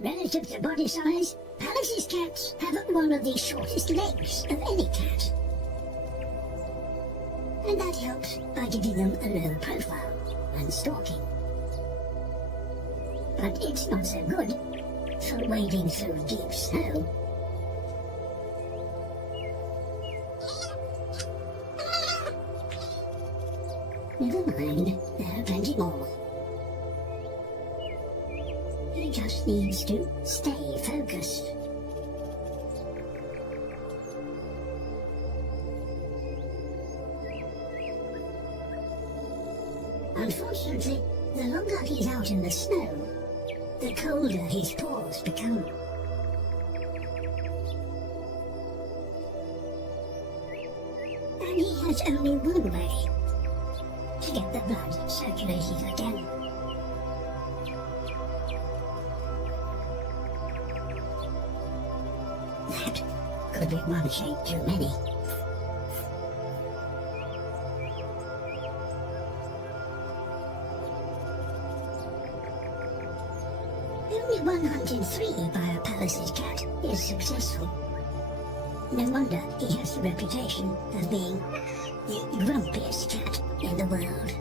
Relative to body size, Palace's cats have one of the shortest legs of any cat. And that helps by giving them a low profile when stalking. But it's not so good for wading through deep snow. Never mind, there are plenty more. He just needs to stay focused. Unfortunately, the longer he's out in the snow, the colder his paws become. And he has only one way to get the blood circulating again. That could be one shade too many. Only 1 hunt in 3 by a Palace's cat is successful. No wonder he has the reputation of being the grumpiest cat in the world.